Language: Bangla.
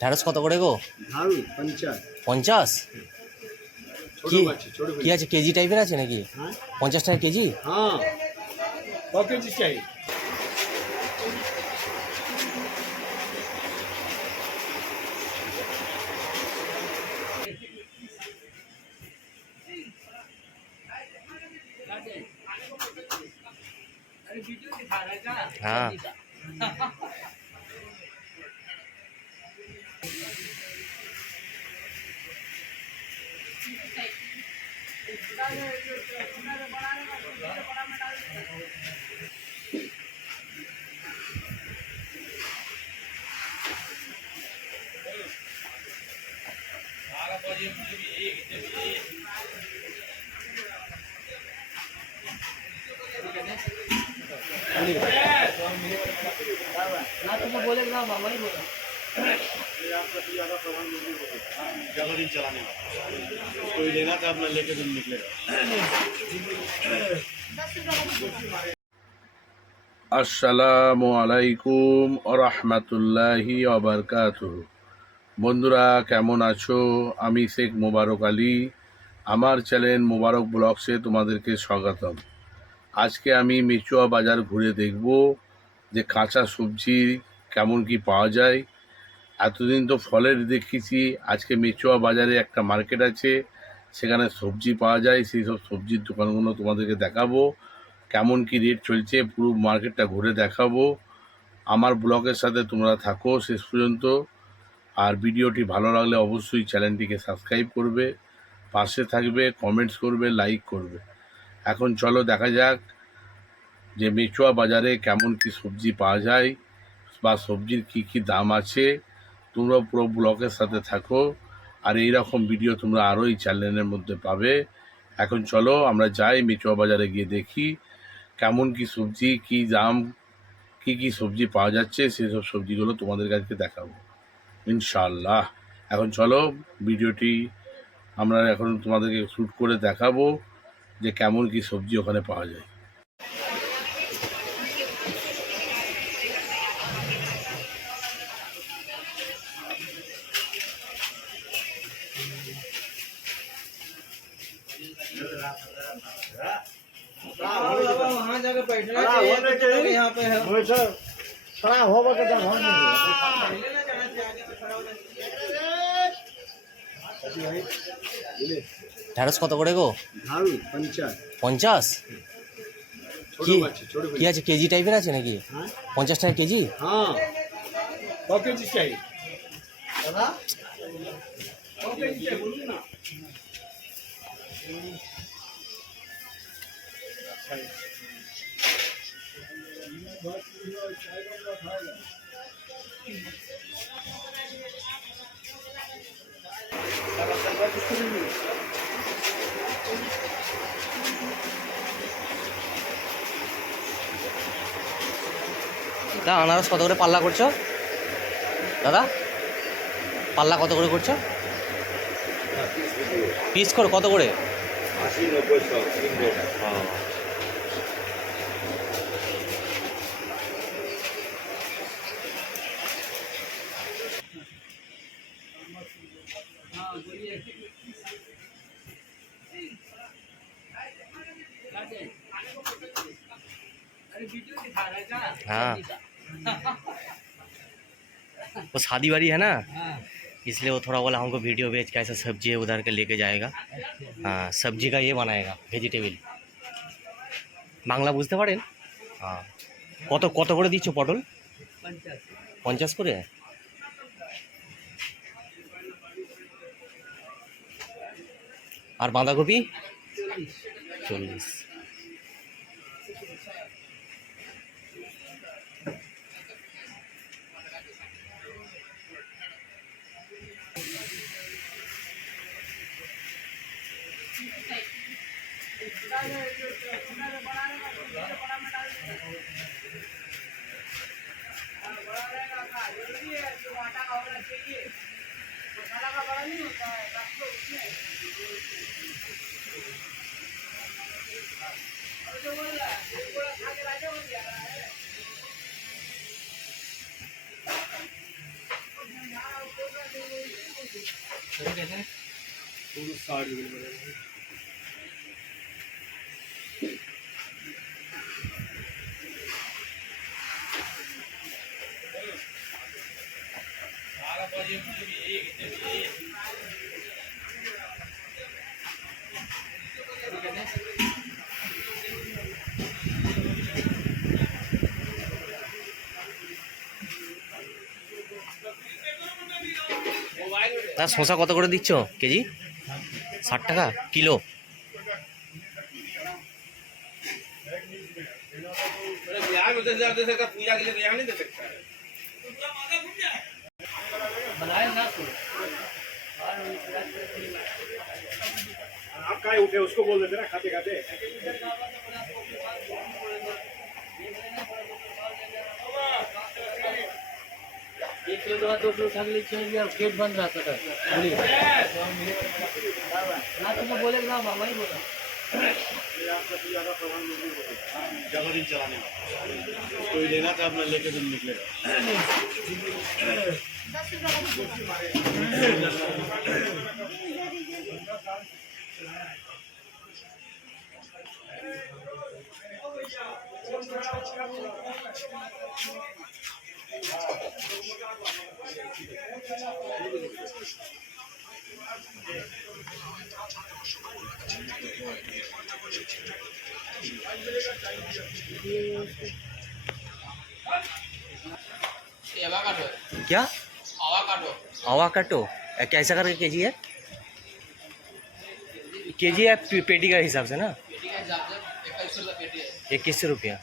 ঢ্যাঁড়স কত করে গো? ঝাড়ু 50। 50? ছোট কি বাচ্চা ছোট কি আছে, কেজি টাইপের আছে নাকি? হ্যাঁ 50 টাকা কেজি? हाँ कौ केजी चाहिए? हाँ। ज़्यादा दिन चलाने कोई लेना था अपना लेके दिन निकलेगा। আসসালামু আলাইকুম আরহামাতুল্লাহি আবরকাতুহু। বন্ধুরা কেমন আছো? আমি শেখ মোবারক আলী, আমার চ্যানেল মোবারক ব্লগসে তোমাদেরকে স্বাগতম। আজকে আমি মেচুয়া বাজার ঘুরে দেখব যে কাঁচা সবজি কেমন কি পাওয়া যায়। এতদিন তো ফলের দেখেছি, আজকে মেচুয়া বাজারে একটা মার্কেট আছে, সেখানে সবজি পাওয়া যায়। সেই সব সবজির দোকানগুলো তোমাদেরকে দেখাবো, কেমন কি রেট চলছে পুরো মার্কেটটা ঘুরে দেখাবো। আমার ব্লগের সাথে তোমরা থাকো শেষ পর্যন্ত। আর ভিডিওটি ভালো লাগলে অবশ্যই চ্যানেলটিকে সাবস্ক্রাইব করবে, পাশে থাকবে, কমেন্টস করবে, লাইক করবে। এখন চলো দেখা যাক যে মেচুয়া বাজারে কেমন কি সবজি পাওয়া যায় বা সবজির কি কি দাম আছে। তোমরা পুরো ব্লগের সাথে থাকো, আর এই রকম ভিডিও তোমরা আরও এই চ্যানেলের মধ্যে পাবে। এখন চলো আমরা যাই মেচুয়া বাজারে, গিয়ে দেখি কেমন কি সবজি, কি দাম, কি কি সবজি পাওয়া যাচ্ছে, সেসব সবজিগুলো তোমাদের কাছে দেখাবো ইনশাআল্লাহ। এখন চলো ভিডিওটি আমরা এখন তোমাদেরকে শ্যুট করে দেখাবো যে কেমন কি সবজি ওখানে পাওয়া যায়। वहाँ जाकर बैठना चाहिए, यहाँ पे है खड़ा हो बके जब हम ঢ্যাঁড়স কত করে গো? ঝাড়ু 50। 50? ছোট কি বাচ্চা ছোট কি আছে, কেজি টাইপের আছে নাকি? हाँ 50 টাকা কেজি? हाँ कौ केजी चाहिए? दादा कौ केजी चाहिए बोलूँ ना? তা আনারস কত করে পাল্লা করছো দাদা? পাল্লা কত করে করছো? পিস করে কত করে? 80 90 100 हाँ, वो शादी वादी है ना, इसलिए वो थोड़ा बोला हमको वीडियो भेज के ऐसा सब्जी है उधर के लेके जाएगा। हाँ, सब्जी का ये बनाएगा ভেজিটেবল। বাংলা বুঝতে পারেন? হ্যাঁ। কত কত করে দিচ্ছ পটল? 50 করে। আর বাঁধাকপি 40। তা শসা কত করে দিচ্ছ কেজি? 60 টাকা কিলো। बिहार में उधर जाते का पूजा के लिए यहाँ नहीं दे सकता है बनाए ना तो आप काय उठे उसको बोल देते ना खाते खाते। एक किलो दवा 2 किलो खा लीजिए पेट बंद रहता था ना तो बोले ना मामा ही बोला ज्यादा दिन चलाने का कोई लेना था अपना लेके दिन निकलेगा। क्या आवाकाटो कैसा करके केजी है? केजी है पेटी का हिसाब से ना? 2100 रुपया।